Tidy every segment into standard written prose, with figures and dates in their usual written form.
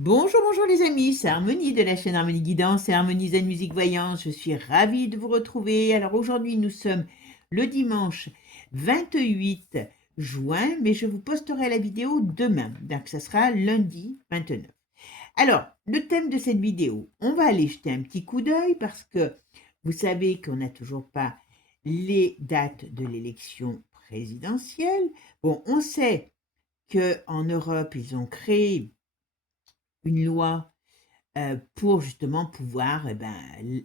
Bonjour, bonjour les amis, c'est Harmonie de la chaîne Harmonie Guidance et Harmonie Zen Musique Voyance. Je suis ravie de vous retrouver. Alors aujourd'hui, nous sommes le dimanche 28 juin, mais je vous posterai la vidéo demain. Donc ça sera lundi 29. Alors, le thème de cette vidéo, on va aller jeter un petit coup d'œil parce que vous savez qu'on n'a toujours pas les dates de l'élection présidentielle. Bon, on sait qu'en Europe, ils ont créé une loi pour justement pouvoir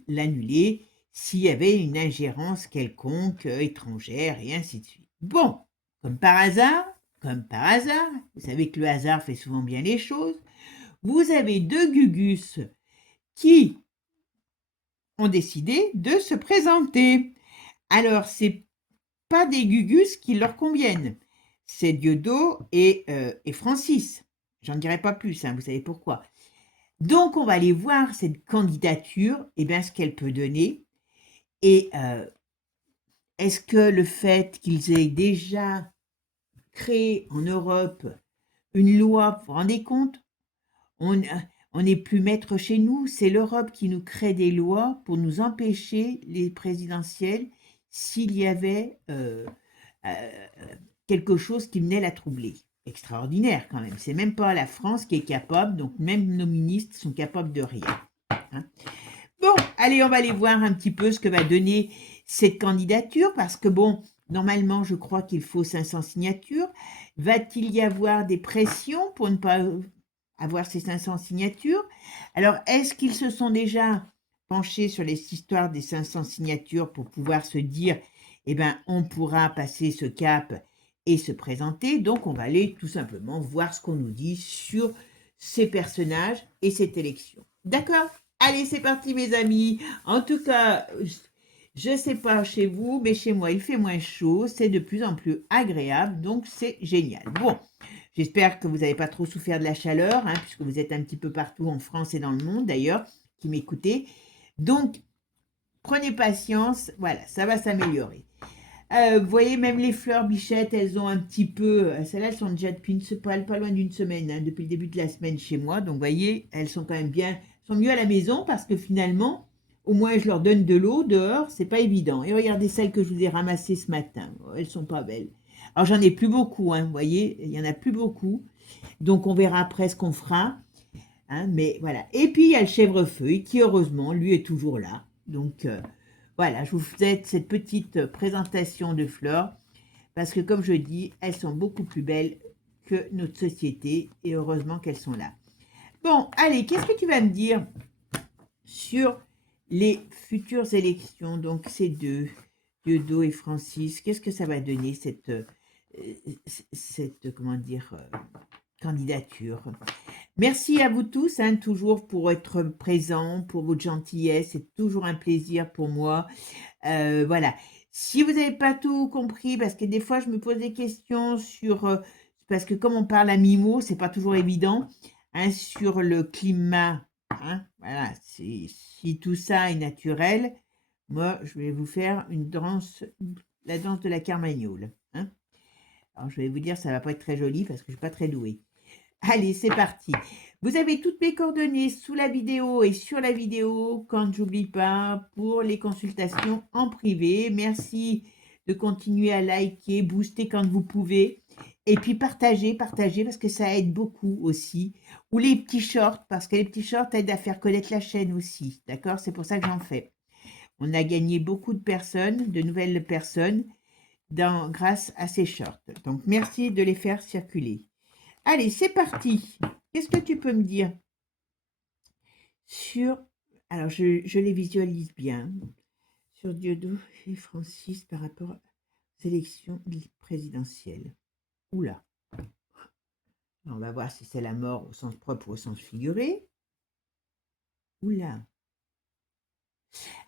l'annuler s'il y avait une ingérence quelconque étrangère et ainsi de suite. Bon, comme par hasard, vous savez que le hasard fait souvent bien les choses, vous avez deux Gugus qui ont décidé de se présenter. Alors, c'est pas des Gugus qui leur conviennent, c'est Dieudo et Francis. J'en dirai pas plus, hein, vous savez pourquoi. Donc, on va aller voir cette candidature, et bien, ce qu'elle peut donner. Et est-ce que le fait qu'ils aient déjà créé en Europe une loi, vous vous rendez compte, on n'est plus maître chez nous, c'est l'Europe qui nous crée des lois pour nous empêcher les présidentielles s'il y avait euh, quelque chose qui venait la troubler. Extraordinaire quand même. C'est même pas la France qui est capable, donc même nos ministres sont capables de rien. Hein. Bon, allez, on va aller voir un petit peu ce que va donner cette candidature, parce que bon, normalement, je crois qu'il faut 500 signatures. Va-t-il y avoir des pressions pour ne pas avoir ces 500 signatures? Alors, est-ce qu'ils se sont déjà penchés sur les histoires des 500 signatures pour pouvoir se dire, eh bien, on pourra passer ce cap et se présenter? Donc, on va aller tout simplement voir ce qu'on nous dit sur ces personnages et cette élection. D'accord? Allez, c'est parti, mes amis. En tout cas, je ne sais pas chez vous, mais chez moi, il fait moins chaud. C'est de plus en plus agréable, donc c'est génial. Bon, j'espère que vous n'avez pas trop souffert de la chaleur, hein, puisque vous êtes un petit peu partout en France et dans le monde, d'ailleurs, qui m'écoutez. Donc, prenez patience. Voilà, ça va s'améliorer. Vous voyez, même les fleurs bichettes, elles ont un petit peu... Celles-là, elles sont déjà depuis pas loin d'une semaine, hein, depuis le début de la semaine chez moi. Donc, vous voyez, elles sont quand même bien... sont mieux à la maison parce que finalement, au moins, je leur donne de l'eau dehors. C'est pas évident. Et regardez celles que je vous ai ramassées ce matin. Oh, elles sont pas belles. Alors, j'en ai plus beaucoup, hein, vous voyez. Il y en a plus beaucoup. Donc, on verra après ce qu'on fera. Hein, mais voilà. Et puis, il y a le chèvrefeuille qui, heureusement, lui est toujours là. Donc... voilà, je vous fais cette petite présentation de fleurs parce que, comme je dis, elles sont beaucoup plus belles que notre société et heureusement qu'elles sont là. Bon, allez, qu'est-ce que tu vas me dire sur les futures élections? Donc, ces deux, Dieudo et Francis, qu'est-ce que ça va donner comment dire, candidature? Merci à vous tous, hein, toujours pour être présents, pour votre gentillesse. C'est toujours un plaisir pour moi. Voilà. Si vous n'avez pas tout compris, parce que des fois je me pose des questions sur, parce que comme on parle à mi-mot, c'est pas toujours évident, hein, sur le climat, hein, voilà, si tout ça est naturel, moi je vais vous faire une danse, la danse de la Carmagnole, hein. Alors je vais vous dire, ça va pas être très joli parce que je suis pas très douée. Allez, c'est parti. Vous avez toutes mes coordonnées sous la vidéo et sur la vidéo, quand j'oublie pas, pour les consultations en privé. Merci de continuer à liker, booster quand vous pouvez. Et puis partagez, partagez parce que ça aide beaucoup aussi. Ou les petits shorts, parce que les petits shorts aident à faire connaître la chaîne aussi. D'accord? C'est pour ça que j'en fais. On a gagné beaucoup de personnes, de nouvelles personnes, grâce à ces shorts. Donc merci de les faire circuler. Allez, c'est parti. Qu'est-ce que tu peux me dire sur... Alors, je les visualise bien. Sur Dieudo et Francis par rapport aux élections présidentielles. Oula. On va voir si c'est la mort au sens propre ou au sens figuré. Oula.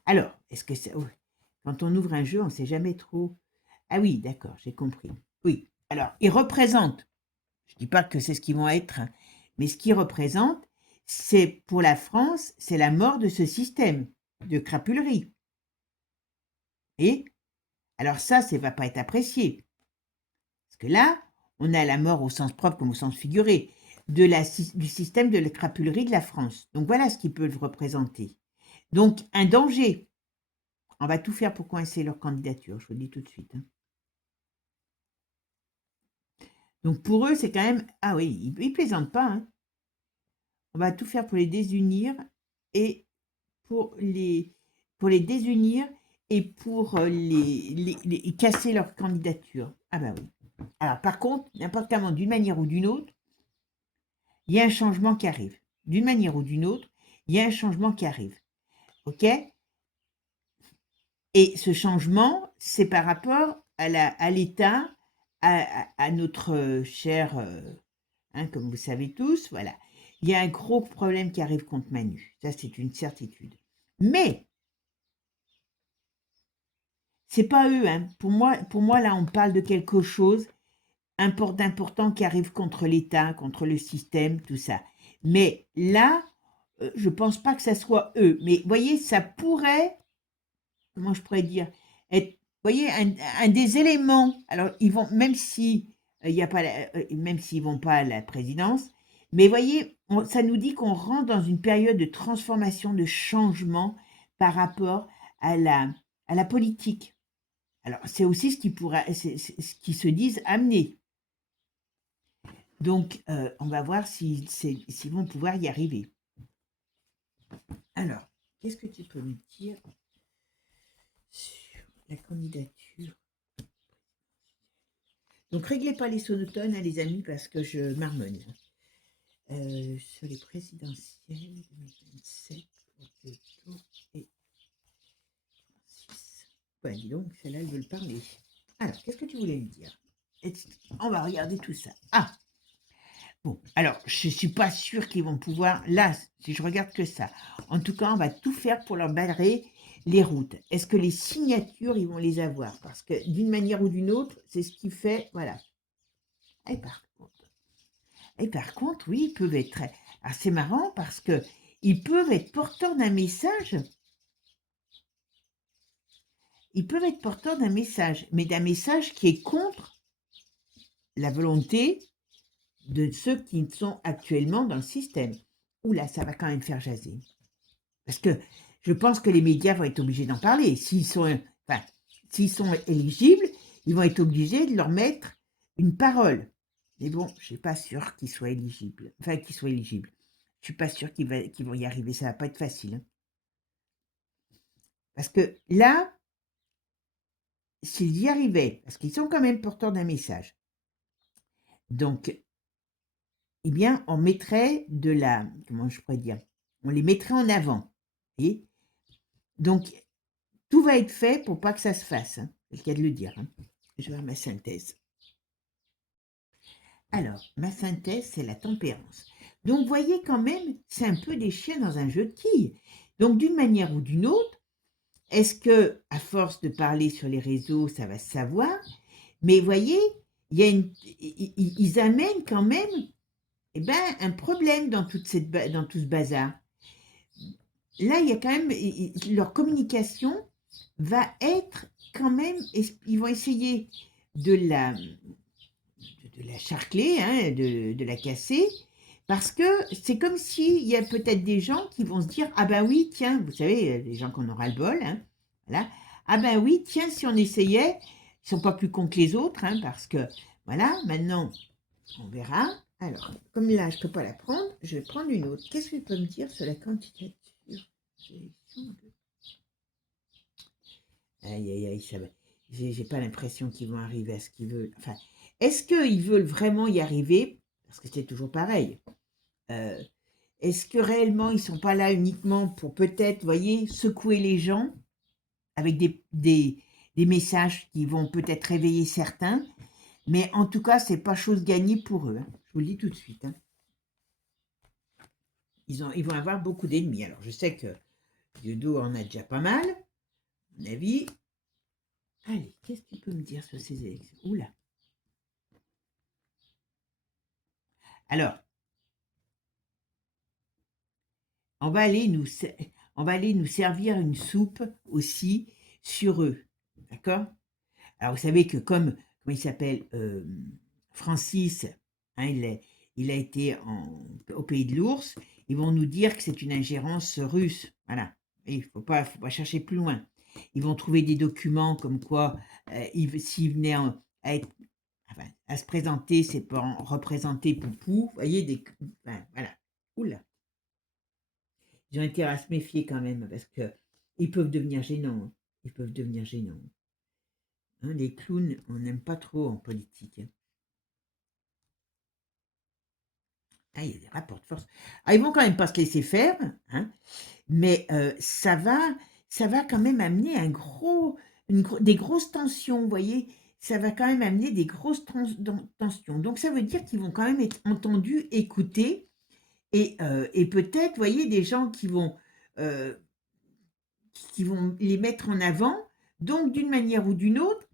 Alors, est-ce que c'est... oh, quand on ouvre un jeu, on ne sait jamais trop... Ah oui, d'accord, j'ai compris. Oui. Alors, ils représentent, je ne dis pas que c'est ce qu'ils vont être, hein, mais ce qu'ils représentent, c'est pour la France, c'est la mort de ce système de crapulerie. Et alors ça ne va pas être apprécié. Parce que là, on a la mort au sens propre comme au sens figuré. du système de la crapulerie de la France. Donc voilà ce qu'ils peuvent représenter. Donc un danger. On va tout faire pour coincer leur candidature, je vous le dis tout de suite. Donc pour eux, c'est quand même... Ah oui, ils plaisantent pas. Hein. On va tout faire pour les désunir et pour les désunir et pour casser leur candidature. Ah ben oui. Alors par contre, n'importe comment, d'une manière ou d'une autre, il y a un changement qui arrive. D'une manière ou d'une autre, il y a un changement qui arrive. OK? Et ce changement, c'est par rapport à l'État, à notre cher, comme vous savez tous, voilà. Il y a un gros problème qui arrive contre Manu. Ça, c'est une certitude. Mais, c'est pas eux. Hein. Pour moi, là, on parle de quelque chose d'important qui arrive contre l'État, contre le système, tout ça. Mais là, je pense pas que ça soit eux. Mais voyez, ça pourrait, comment je pourrais dire, être, voyez, un des éléments. Alors, ils vont, même si il y a pas, même s'ils vont pas à la présidence, mais voyez, ça nous dit qu'on rentre dans une période de transformation, de changement par rapport à la politique. Alors, c'est aussi ce qui pourrait, ce qui se disent amener. Donc, on va voir s'ils vont pouvoir y arriver. Alors, qu'est-ce que tu peux me dire sur la candidature? Donc, réglez pas les sonotones, hein, les amis, parce que je marmonne. Sur les présidentielles 2027 pour Kyoto et Francis. Ouais, dis donc, celle-là, ils veulent parler. Alors, qu'est-ce que tu voulais me dire? On va regarder tout ça. Ah! Bon, alors, je ne suis pas sûre qu'ils vont pouvoir, là, si je regarde que ça, en tout cas, on va tout faire pour leur barrer les routes. Est-ce que les signatures, ils vont les avoir? Parce que d'une manière ou d'une autre, c'est ce qui fait, voilà. Et par contre, oui, ils peuvent être assez marrants parce que ils peuvent être porteurs d'un message. Ils peuvent être porteurs d'un message, mais d'un message qui est contre la volonté de ceux qui sont actuellement dans le système. Oula, ça va quand même faire jaser. Parce que je pense que les médias vont être obligés d'en parler. S'ils sont éligibles, ils vont être obligés de leur mettre une parole. Mais bon, je ne suis pas sûre qu'ils soient éligibles. Enfin, qu'ils soient éligibles. Je ne suis pas sûre qu'ils vont y arriver. Ça ne va pas être facile. Hein. Parce que là, s'ils y arrivaient, parce qu'ils sont quand même porteurs d'un message, donc, eh bien, on mettrait comment je pourrais dire, on les mettrait en avant. Et donc, tout va être fait pour pas que ça se fasse. Hein. C'est le cas de le dire. Hein. Je vais voir ma synthèse. Alors, ma synthèse, c'est la tempérance. Donc, vous voyez quand même, c'est un peu des chiens dans un jeu de quilles. Donc, d'une manière ou d'une autre, est-ce que, à force de parler sur les réseaux, ça va se savoir? Mais vous voyez, ils amènent quand même un problème dans tout ce bazar. Là, il y a quand même, leur communication va être quand même, ils vont essayer de la charcler, hein, de la casser, parce que c'est comme s'il y a peut-être des gens qui vont se dire, ah ben oui, tiens, vous savez, les gens qu'on aura le bol, hein, voilà, ah ben oui, tiens, si on essayait, ils sont pas plus cons que les autres, hein, parce que, voilà, maintenant, on verra. Alors, comme là, je ne peux pas la prendre, je vais prendre une autre. Qu'est-ce que tu peux me dire sur la candidature? Aïe, aïe, aïe, ça va. J'ai pas l'impression qu'ils vont arriver à ce qu'ils veulent. Enfin, est-ce qu'ils veulent vraiment y arriver? Parce que c'est toujours pareil. Est-ce que réellement ils sont pas là uniquement pour peut-être, voyez, secouer les gens avec des messages qui vont peut-être réveiller certains, mais en tout cas, c'est pas chose gagnée pour eux. Hein. Je vous le dis tout de suite. Hein. Ils vont avoir beaucoup d'ennemis. Alors, je sais que Dieudo en a déjà pas mal, à mon avis. Allez, qu'est-ce que tu peux me dire sur ces élections? Oula. Alors, on va aller nous servir une soupe aussi sur eux. D'accord? Alors, vous savez que comme il s'appelle Francis, hein, il a été au pays de l'ours, ils vont nous dire que c'est une ingérence russe. Voilà. Il ne faut pas chercher plus loin. Ils vont trouver des documents comme quoi, s'il venait à, être, enfin, à se présenter, c'est pour représenter Poupou. Vous voyez, enfin, voilà. Oula. Ils ont intérêt à se méfier quand même, parce que ils peuvent devenir gênants. Hein. Ils peuvent devenir gênants. Hein, les clowns, on n'aime pas trop en politique. Hein. Ah, il y a des rapports de force. Ah, ils vont quand même pas se laisser faire, hein, mais ça va quand même amener des grosses tensions, vous voyez. Ça va quand même amener des grosses tensions. Donc ça veut dire qu'ils vont quand même être entendus, écoutés, et peut-être, vous voyez, des gens euh, qui vont les mettre en avant. Donc d'une manière ou d'une autre,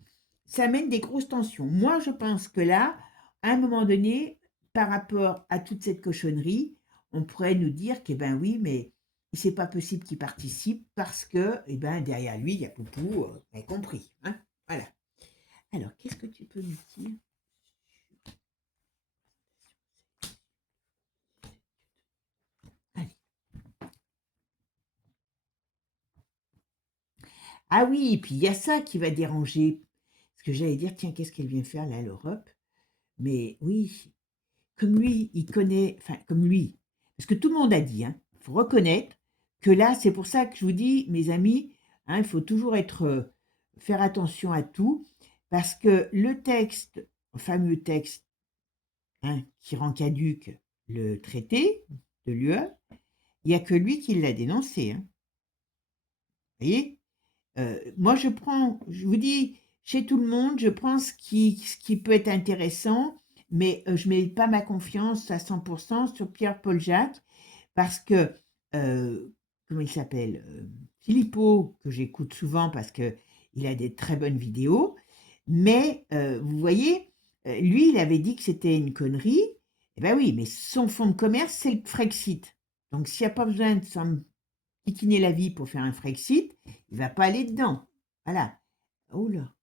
ça amène des grosses tensions. Moi, je pense que là, à un moment donné, par rapport à toute cette cochonnerie, on pourrait nous dire que, ben oui, mais c'est pas possible qu'il participe parce que, eh ben, derrière lui, il y a Poupou, vous avez compris. Hein, voilà. Alors, qu'est-ce que tu peux me dire? Allez. Ah oui, et puis il y a ça qui va déranger. Parce que j'allais dire, tiens, qu'est-ce qu'elle vient faire là, l'Europe? Mais oui, comme lui, il connaît, enfin, comme lui, parce que tout le monde a dit, hein, il faut reconnaître que là, c'est pour ça que je vous dis, mes amis, hein, il faut toujours faire attention à tout, parce que le texte, le fameux texte, hein, qui rend caduque le traité de l'UE, il n'y a que lui qui l'a dénoncé. Hein. Vous voyez. Moi, je vous dis, chez tout le monde, je prends ce qui peut être intéressant, mais je ne mets pas ma confiance à 100% sur Pierre-Paul Jacques, parce que, comment il s'appelle Philippot, que j'écoute souvent parce qu'il a des très bonnes vidéos, mais vous voyez, lui, il avait dit que c'était une connerie. Eh bien oui, mais son fonds de commerce, c'est le Frexit. Donc, s'il n'y a pas besoin de piquiner la vie pour faire un Frexit, il va pas aller dedans. Voilà. Oh là,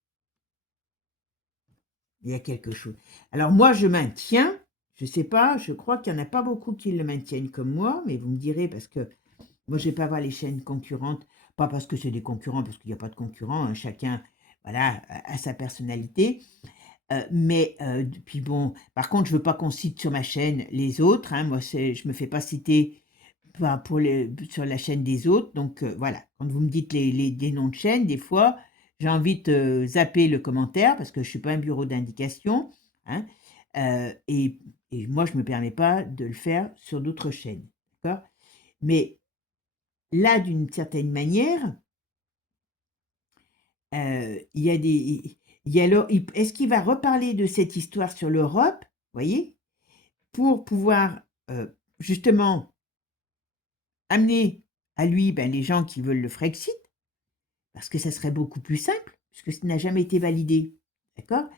il y a quelque chose. Alors moi, je maintiens, je sais pas, je crois qu'il n'y en a pas beaucoup qui le maintiennent comme moi, mais vous me direz, parce que moi, je vais pas voir les chaînes concurrentes, pas parce que c'est des concurrents, parce qu'il n'y a pas de concurrents, hein, chacun, voilà, a sa personnalité. Mais puis bon, par contre, je veux pas qu'on cite sur ma chaîne les autres. Hein, moi, je me fais pas citer sur la chaîne des autres. Donc voilà, quand vous me dites des noms de chaînes, des fois, j'ai envie de zapper le commentaire parce que je suis pas un bureau d'indication. Hein, euh, et, et moi, je me permets pas de le faire sur d'autres chaînes. D'accord. Mais là, d'une certaine manière, il y a des. Est-ce qu'il va reparler de cette histoire sur l'Europe, voyez, pour pouvoir justement amener à lui les gens qui veulent le Frexit, parce que ça serait beaucoup plus simple, puisque ça n'a jamais été validé. D'accord.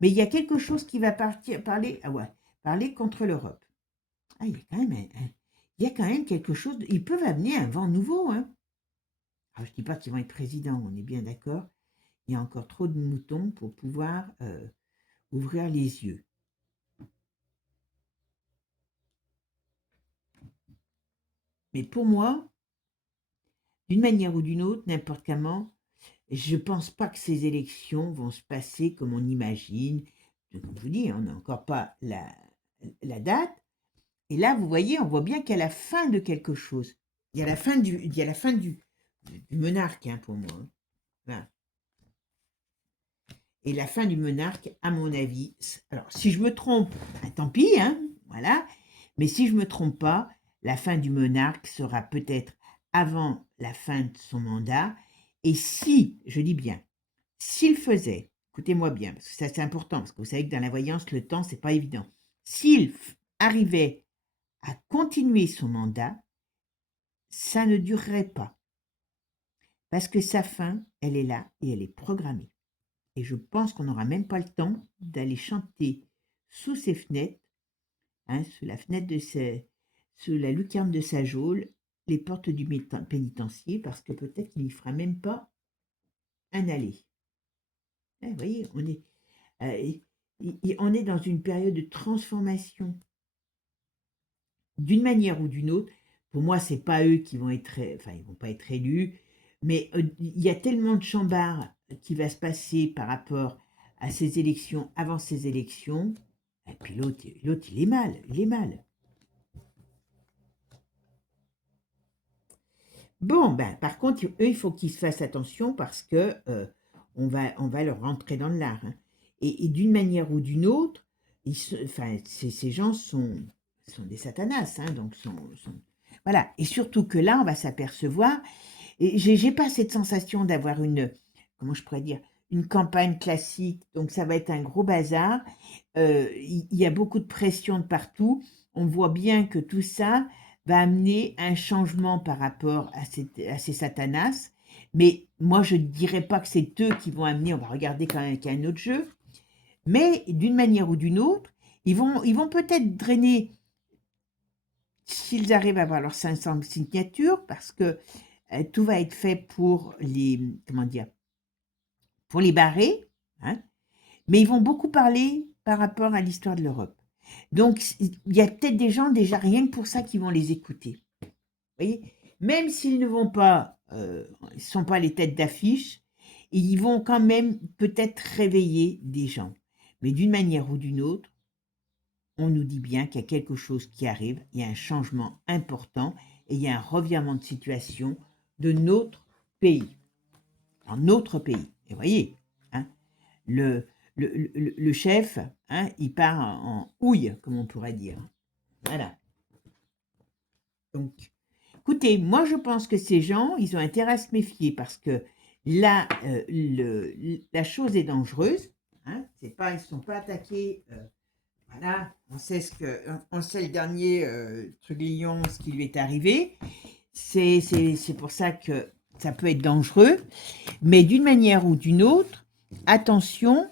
Mais il y a quelque chose qui va parler contre l'Europe. Ah, il y a quand même quelque chose. Ils peuvent amener un vent nouveau. Hein. Alors, je ne dis pas qu'ils vont être présidents, on est bien d'accord. Il y a encore trop de moutons pour pouvoir ouvrir les yeux. Mais pour moi, d'une manière ou d'une autre, n'importe comment, je ne pense pas que ces élections vont se passer comme on imagine. Comme je vous dis, on n'a encore pas la date. Et là, vous voyez, on voit bien qu'il y a la fin de quelque chose. Il y a la fin du monarque, hein, pour moi. Hein. Voilà. Et la fin du monarque, à mon avis, alors si je me trompe, tant pis, hein, voilà. Mais si je ne me trompe pas, la fin du monarque sera peut-être avant la fin de son mandat. Et si, je dis bien, s'il faisait, écoutez-moi bien, parce que ça c'est important, parce que vous savez que dans la voyance, le temps, c'est pas évident. S'il arrivait à continuer son mandat, ça ne durerait pas. Parce que sa fin, elle est là et elle est programmée. Et je pense qu'on n'aura même pas le temps d'aller chanter sous ses fenêtres, hein, sous la lucarne de sa geôle, les portes du pénitencier, parce que peut-être qu'il n'y fera même pas un aller. Vous voyez, on est dans une période de transformation. d'une manière ou d'une autre, pour moi, c'est pas eux qui vont être, enfin, ils vont pas être élus, mais il y a tellement de chambard qui va se passer par rapport à ces élections, avant ces élections, et puis l'autre, il est mal, il est mal. Bon, ben, par contre, eux, il faut qu'ils se fassent attention parce que on va leur rentrer dans le lard, hein. Et d'une manière ou d'une autre, enfin, ces gens sont des satanas, hein, donc voilà. Et surtout que là, on va s'apercevoir, et j'ai pas cette sensation d'avoir comment je pourrais dire, une campagne classique, donc ça va être un gros bazar. Il y a beaucoup de pression de partout. On voit bien que tout ça va amener un changement par rapport à ces satanas. Mais moi, je ne dirais pas que c'est eux qui vont amener, on va regarder quand même qu'il y a un autre jeu, mais d'une manière ou d'une autre, ils vont peut-être drainer, s'ils arrivent à avoir leurs 500 signatures, parce que tout va être fait pour comment dire, pour les barrer, hein, mais ils vont beaucoup parler par rapport à l'histoire de l'Europe. Donc, il y a peut-être des gens déjà rien que pour ça qui vont les écouter. Vous voyez, même s'ils ne vont pas, ils ne sont pas les têtes d'affiche, ils vont quand même peut-être réveiller des gens. Mais d'une manière ou d'une autre, on nous dit bien qu'il y a quelque chose qui arrive, il y a un changement important et il y a un revirement de situation de notre pays, dans notre pays. Et vous voyez, hein, le chef, hein, il part en houille, comme on pourrait dire. Voilà. Donc, écoutez, moi je pense que ces gens, ils ont intérêt à se méfier parce que là, la chose est dangereuse. Hein, c'est pas, ils ne sont pas attaqués. Voilà, on sait le dernier Truglion, ce qui lui est arrivé. C'est pour ça que ça peut être dangereux. Mais d'une manière ou d'une autre, attention,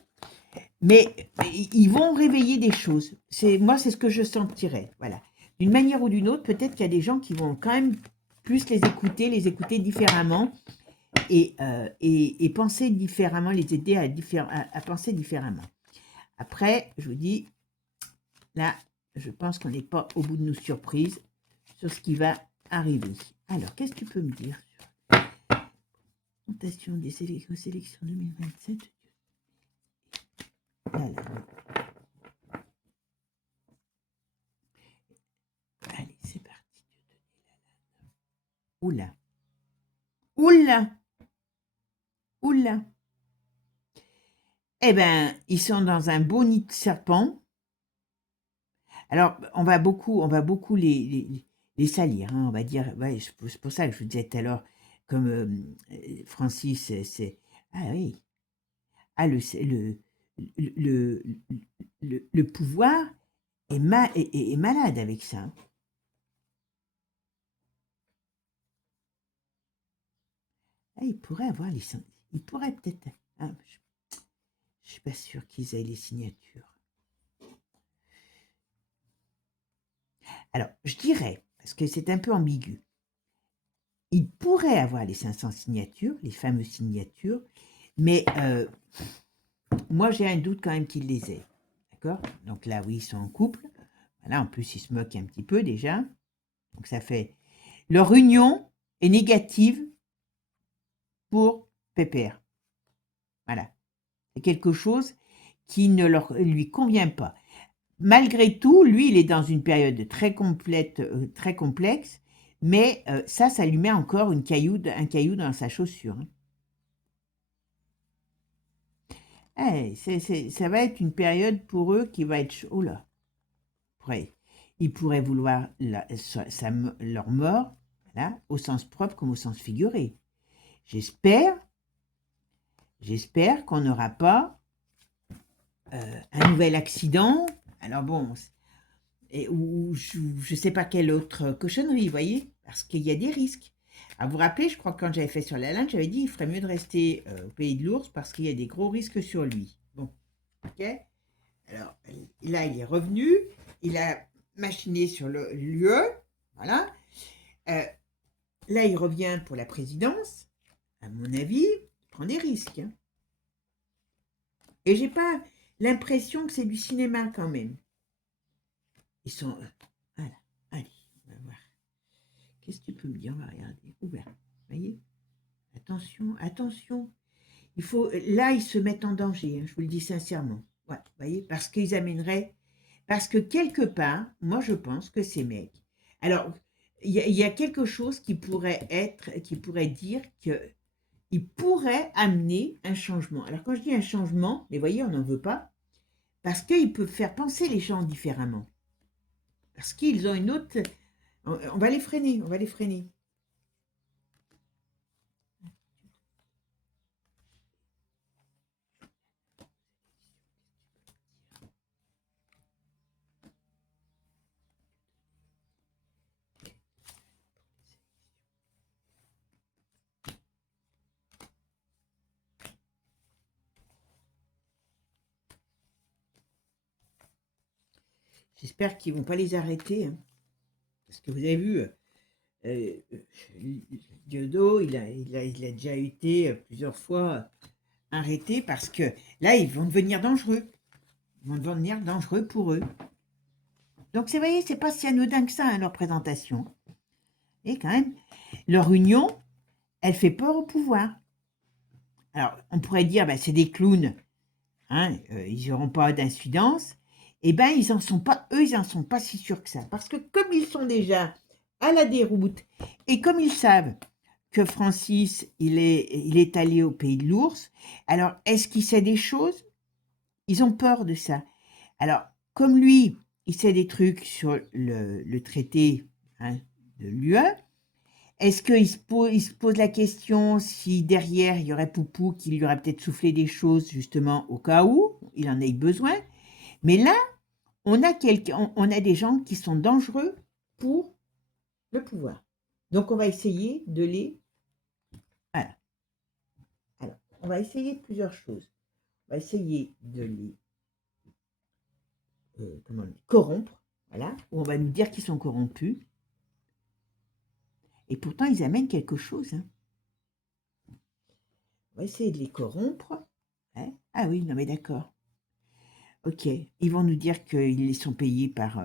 mais ils vont réveiller des choses. Moi, c'est ce que je sentirais. Voilà. D'une manière ou d'une autre, peut-être qu'il y a des gens qui vont quand même plus les écouter différemment et penser différemment, les aider à penser différemment. Après, je vous dis, là, je pense qu'on n'est pas au bout de nos surprises sur ce qui va arriver. Alors, qu'est-ce que tu peux me dire sur la présentation des sélections 2027 ? Là, là, là. Allez, c'est parti. Oula. Oula. Oula. Eh bien, ils sont dans un beau nid de serpent. Alors, on va beaucoup les salir, hein, on va dire. Ouais, c'est pour ça que je vous disais tout à l'heure, comme Francis, ah oui, ah, le, le pouvoir est malade avec ça, hein. Ah, il pourrait avoir il pourrait peut-être, ah, je suis pas sûre qu'ils aient les signatures. Alors, je dirais, parce que c'est un peu ambigu, il pourrait avoir les 500 signatures, les fameuses signatures, mais moi j'ai un doute quand même qu'il les ait. D'accord ? Donc là, oui, ils sont en couple. Voilà, en plus, ils se moquent un petit peu déjà. Donc ça fait... Leur union est négative pour Pépère. Voilà. C'est quelque chose qui ne lui convient pas. Malgré tout, lui, il est dans une période très très complexe, mais ça lui met encore un caillou dans sa chaussure, hein. Ça va être une période pour eux qui va être... Oh là, ils pourraient vouloir leur mort, voilà, au sens propre comme au sens figuré. J'espère qu'on n'aura pas un nouvel accident. Alors bon, ou je ne sais pas quelle autre cochonnerie, vous voyez, parce qu'il y a des risques. À vous rappeler, je crois que quand j'avais fait sur la linde, j'avais dit qu'il ferait mieux de rester au pays de l'ours parce qu'il y a des gros risques sur lui. Bon, ok. Alors là, il est revenu, il a machiné sur le lieu, voilà. Là, il revient pour la présidence. À mon avis, il prend des risques, hein. Et j'ai pas l'impression que c'est du cinéma quand même. Ils sont... Voilà, allez. Qu'est-ce que tu peux me dire? On va regarder. Ouvert. Vous voyez? Attention, attention. Là, ils se mettent en danger, hein, je vous le dis sincèrement. Ouais, vous voyez? Parce qu'ils amèneraient. Parce que quelque part, moi, je pense que ces mecs. Alors, il y a quelque chose qui pourrait dire qu'ils pourraient amener un changement. Alors, quand je dis un changement, mais voyez, on n'en veut pas, parce qu'ils peuvent faire penser les gens différemment. Parce qu'ils ont une autre. On va les freiner, on va les freiner. J'espère qu'ils ne vont pas les arrêter, hein. Parce que vous avez vu, Diodo, il a déjà été plusieurs fois arrêté parce que là, ils vont devenir dangereux. Ils vont devenir dangereux pour eux. Donc, vous voyez, c'est pas si anodin que ça, hein, leur présentation. Et quand même, leur union, elle fait peur au pouvoir. Alors, on pourrait dire, c'est des clowns, hein, ils n'auront pas d'incidence. Eh bien, ils n'en sont pas si sûrs que ça. Parce que comme ils sont déjà à la déroute, et comme ils savent que Francis, il est allé au pays de l'ours, alors est-ce qu'il sait des choses? Ils ont peur de ça. Alors, comme lui, il sait des trucs sur le traité, hein, de l'UE, est-ce qu'il se pose la question si derrière, il y aurait Poupou qui lui aurait peut-être soufflé des choses, justement, au cas où il en ait besoin? Mais là, on a des gens qui sont dangereux pour le pouvoir. Donc, on va essayer de les... Voilà. Alors, on va essayer plusieurs choses. On va essayer de les corrompre, voilà, ou on va nous dire qu'ils sont corrompus. Et pourtant, ils amènent quelque chose, hein. On va essayer de les corrompre. Hein. Ah oui, non mais d'accord. Ok, ils vont nous dire qu'ils sont payés par,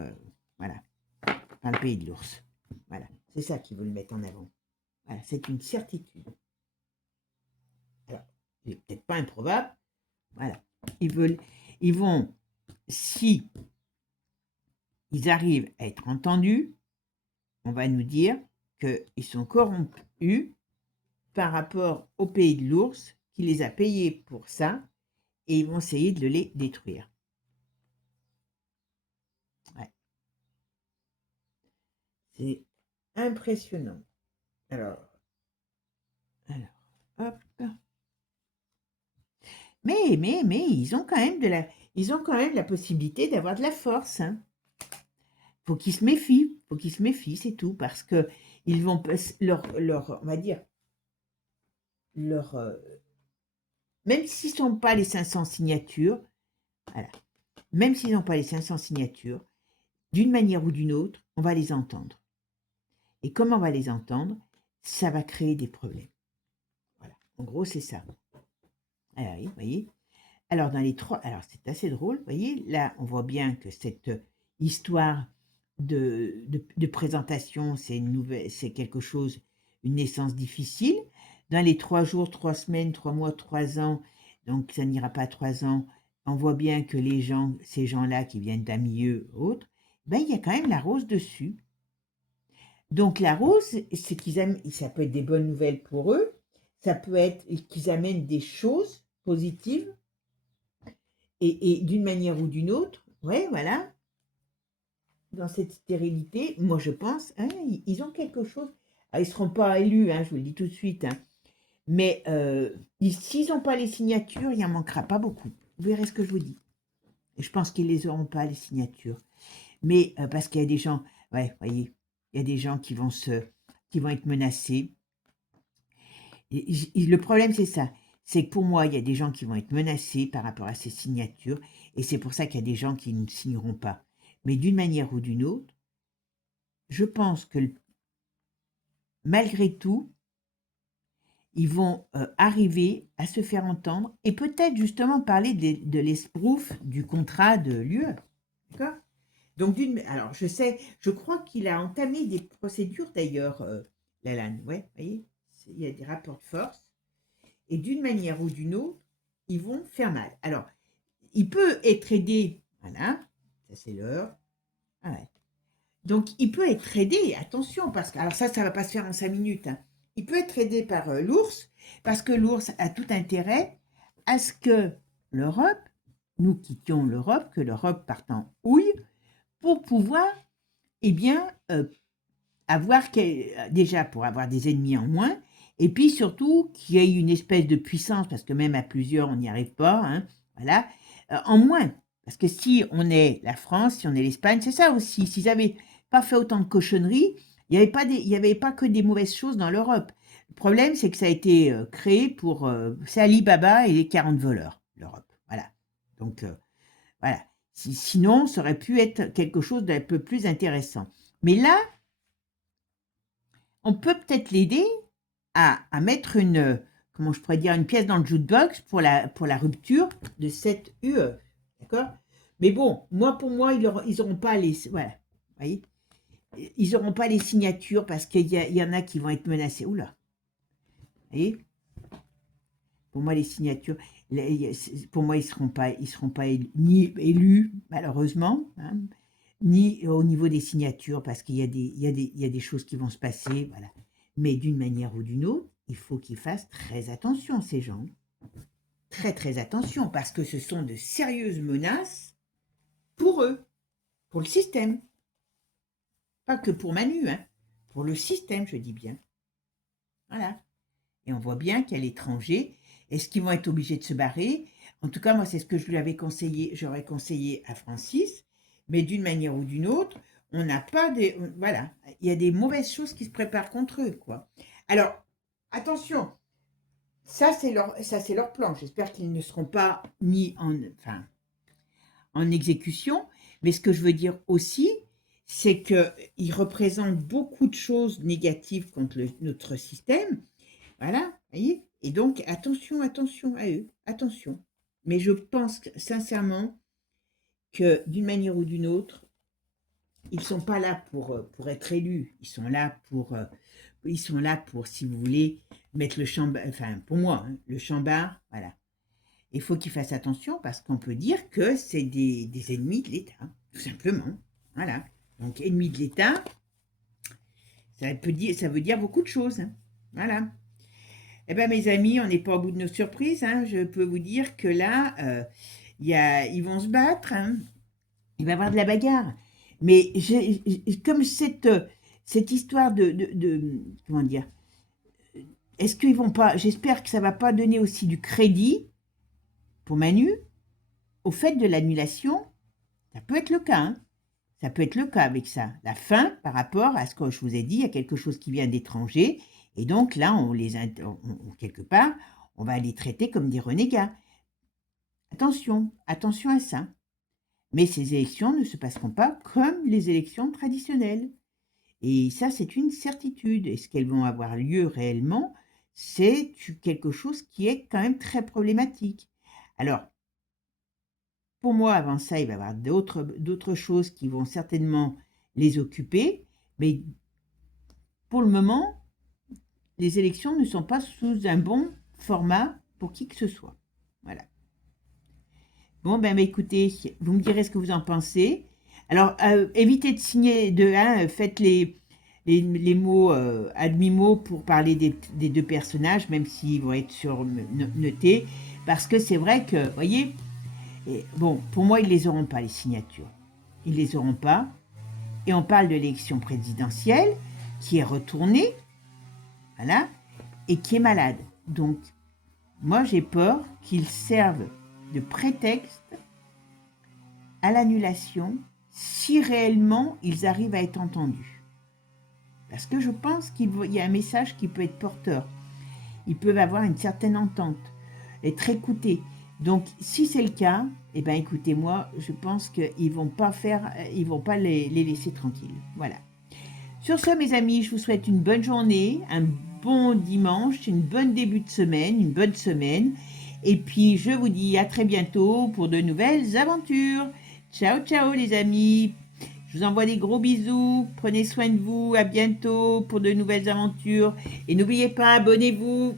voilà, par le pays de l'ours. Voilà, c'est ça qu'ils veulent mettre en avant. Voilà, c'est une certitude. Alors, c'est peut-être pas improbable. Voilà, ils vont, si ils arrivent à être entendus, on va nous dire qu'ils sont corrompus par rapport au pays de l'ours qui les a payés pour ça et ils vont essayer de les détruire. Ouais. C'est impressionnant. Alors, hop. Mais ils ont quand même la possibilité d'avoir de la force, hein. Faut qu'ils se méfient, c'est tout, parce que ils vont on va dire même s'ils sont pas les 500 signatures, voilà, même s'ils n'ont pas les 500 signatures, d'une manière ou d'une autre, on va les entendre. Et comme on va les entendre, ça va créer des problèmes. Voilà, en gros, c'est ça. Alors, oui, vous voyez. Alors, alors c'est assez drôle, vous voyez, là, on voit bien que cette histoire de présentation, c'est quelque chose, une naissance difficile. Dans les 3 jours, 3 semaines, 3 mois, 3 ans, donc ça n'ira pas 3 ans, on voit bien que ces gens-là qui viennent d'un milieu autre, il y a quand même la rose dessus. Donc la rose, ça peut être des bonnes nouvelles pour eux, ça peut être qu'ils amènent des choses positives, et d'une manière ou d'une autre, ouais, voilà, dans cette stérilité, moi je pense, hein, ils ont quelque chose. Ils ne seront pas élus, hein, je vous le dis tout de suite, hein, mais s'ils n'ont pas les signatures, il n'y en manquera pas beaucoup. Vous verrez ce que je vous dis. Et je pense qu'ils ne les auront pas, les signatures. Mais parce qu'il y a des gens, ouais, vous voyez, il y a des gens qui vont être menacés. Le problème, c'est ça. C'est que pour moi, il y a des gens qui vont être menacés par rapport à ces signatures. Et c'est pour ça qu'il y a des gens qui ne signeront pas. Mais d'une manière ou d'une autre, je pense que malgré tout, ils vont arriver à se faire entendre et peut-être justement parler de l'esbrouf du contrat de l'UE. D'accord ? Donc, alors, je crois qu'il a entamé des procédures d'ailleurs, Lalanne, ouais, vous voyez, il y a des rapports de force, et d'une manière ou d'une autre, ils vont faire mal. Alors, il peut être aidé, voilà, ça c'est l'heure, ah ouais. Donc, il peut être aidé, attention, parce que, alors ça ne va pas se faire en 5 minutes, hein. Il peut être aidé par l'ours, parce que l'ours a tout intérêt à ce que l'Europe, nous quittions l'Europe, que l'Europe parte en houille, pour pouvoir, eh bien, déjà pour avoir des ennemis en moins, et puis surtout qu'il y ait une espèce de puissance, parce que même à plusieurs, on n'y arrive pas, hein, voilà, en moins. Parce que si on est la France, si on est l'Espagne, c'est ça aussi. S'ils n'avaient pas fait autant de cochonneries, il n'y avait pas que des mauvaises choses dans l'Europe. Le problème, c'est que ça a été créé pour... c'est Alibaba et les 40 voleurs, l'Europe. Voilà. Donc, voilà. Sinon, ça aurait pu être quelque chose d'un peu plus intéressant. Mais là, on peut peut-être l'aider à mettre comment je pourrais dire, une pièce dans le jukebox pour la rupture de cette UE. D'accord? Mais bon, pour moi, ils n'auront pas les... Voilà, vous voyez? Ils n'auront pas les signatures parce qu'il y en a qui vont être menacés. Oula! Vous voyez? Pour moi, les signatures, pour moi, ils seront pas ni élus, malheureusement, hein, ni au niveau des signatures, parce qu'il y a des choses qui vont se passer, voilà. Mais d'une manière ou d'une autre, il faut qu'ils fassent très attention, ces gens. Très, très attention, parce que ce sont de sérieuses menaces pour eux, pour le système. Pas que pour Manu, hein, pour le système, je dis bien. Voilà. Et on voit bien qu'à l'étranger, est-ce qu'ils vont être obligés de se barrer? En tout cas, moi, c'est ce que j'aurais conseillé à Francis, mais d'une manière ou d'une autre, on n'a pas des... Voilà, il y a des mauvaises choses qui se préparent contre eux, quoi. Alors, attention, ça, c'est leur plan. J'espère qu'ils ne seront pas mis en exécution, mais ce que je veux dire aussi, c'est qu'ils représentent beaucoup de choses négatives contre notre système. Voilà, voyez. Et donc, attention à eux, attention. Mais je pense sincèrement que d'une manière ou d'une autre, ils ne sont pas là pour être élus. Ils sont là pour, si vous voulez, mettre le chambard, enfin, pour moi, hein, le chambard, voilà. Il faut qu'ils fassent attention parce qu'on peut dire que c'est des ennemis de l'État, tout simplement. Voilà. Donc, ennemis de l'État, ça veut dire beaucoup de choses, hein. Voilà. Eh bien, mes amis, on n'est pas au bout de nos surprises, hein. Je peux vous dire que là, ils vont se battre, hein. Il va y avoir de la bagarre. Mais comme cette histoire comment dire, est-ce qu'ils vont pas, j'espère que ça ne va pas donner aussi du crédit pour Manu au fait de l'annulation. Ça peut être le cas, hein. Ça peut être le cas avec ça. La fin, par rapport à ce que je vous ai dit, il y a quelque chose qui vient d'étranger. Et donc là, quelque part, on va les traiter comme des renégats. Attention à ça. Mais ces élections ne se passeront pas comme les élections traditionnelles. Et ça, c'est une certitude. Est-ce qu'elles vont avoir lieu réellement? C'est quelque chose qui est quand même très problématique. Alors, pour moi, avant ça, il va y avoir d'autres choses qui vont certainement les occuper. Mais pour le moment, les élections ne sont pas sous un bon format pour qui que ce soit. Voilà. Bon, écoutez, vous me direz ce que vous en pensez. Alors, évitez de signer faites les mots à demi-mot pour parler des deux personnages, même s'ils vont être notés, parce que c'est vrai que, vous voyez, bon, pour moi, ils ne les auront pas, les signatures. Ils ne les auront pas. Et on parle de l'élection présidentielle qui est retournée, voilà, et qui est malade. Donc, moi, j'ai peur qu'ils servent de prétexte à l'annulation si réellement ils arrivent à être entendus. Parce que je pense qu'il y a un message qui peut être porteur. Ils peuvent avoir une certaine entente, être écoutés. Donc, si c'est le cas, écoutez-moi, je pense qu'ils vont pas les laisser tranquilles. Voilà. Sur ce, mes amis, je vous souhaite une bonne journée, un bon dimanche, une bonne début de semaine, une bonne semaine. Et puis, je vous dis à très bientôt pour de nouvelles aventures. Ciao, ciao les amis. Je vous envoie des gros bisous. Prenez soin de vous. À bientôt pour de nouvelles aventures. Et n'oubliez pas, abonnez-vous.